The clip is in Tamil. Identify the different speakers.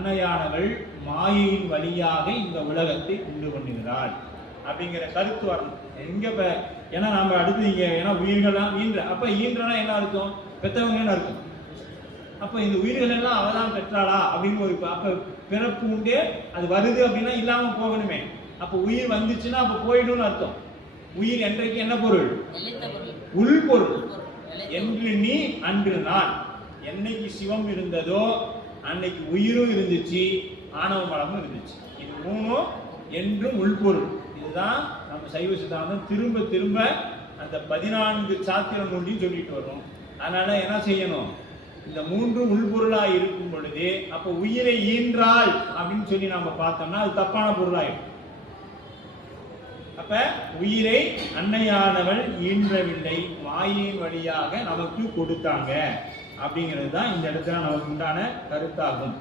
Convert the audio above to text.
Speaker 1: அன்னையானவள் மாயையின் வழியாக இந்த உலகத்தை உண்டு பண்ணுகிறாள். அப்படிங்கிற கருத்து வரணும். எங்க இப்ப ஏன்னா நாம அடுத்து இங்க ஏன்னா உயிர்கள்லாம் ஈன்ற அப்ப ஈன்றனா என்ன அர்த்தம்? பெத்தவங்கன்னு அர்த்தம்? அப்ப இந்த உயிர்கள் எல்லாம் அவதான் பெற்றாளா? அப்படின்னு ஒரு அப்ப பிறப்பு உண்டு அது வருது அப்படின்னா இல்லாம போகணுமே. அப்ப உயிர் வந்துச்சுன்னா அப்ப போயிடும்னு அர்த்தம். உயிர் என்றைக்கு என்ன பொருள்? உள்பொருள் என்று நீ அன்று நான். என்னைக்கு சிவம் இருந்ததோ அன்னைக்கு உயிரும் இருந்துச்சு ஆணவ மலமும் இருந்துச்சு. இது மூணும் என்றும் உள்பொருள். இதுதான் நம்ம சைவ சித்தாந்தம். திரும்ப திரும்ப அந்த பதினான்கு சாத்திர நூலையும் சொல்லிட்டு வரும் அதனால என்ன செய்யணும்? இந்த மூன்று உள்பொருளா இருக்கும் பொழுது அப்ப உயிரை ஈன்றாள் அப்படின்னு சொல்லி நாம பார்த்தோம்னா அது தப்பான பொருளாயிடும். அப்ப உயிரை அன்னையானவள் ஈன்றவில்லை வாயின் வழியாக நமக்கு கொடுத்தாங்க. அப்படிங்கிறது தான் இந்த இடத்துல நமக்கு உண்டான கருத்தாகும்.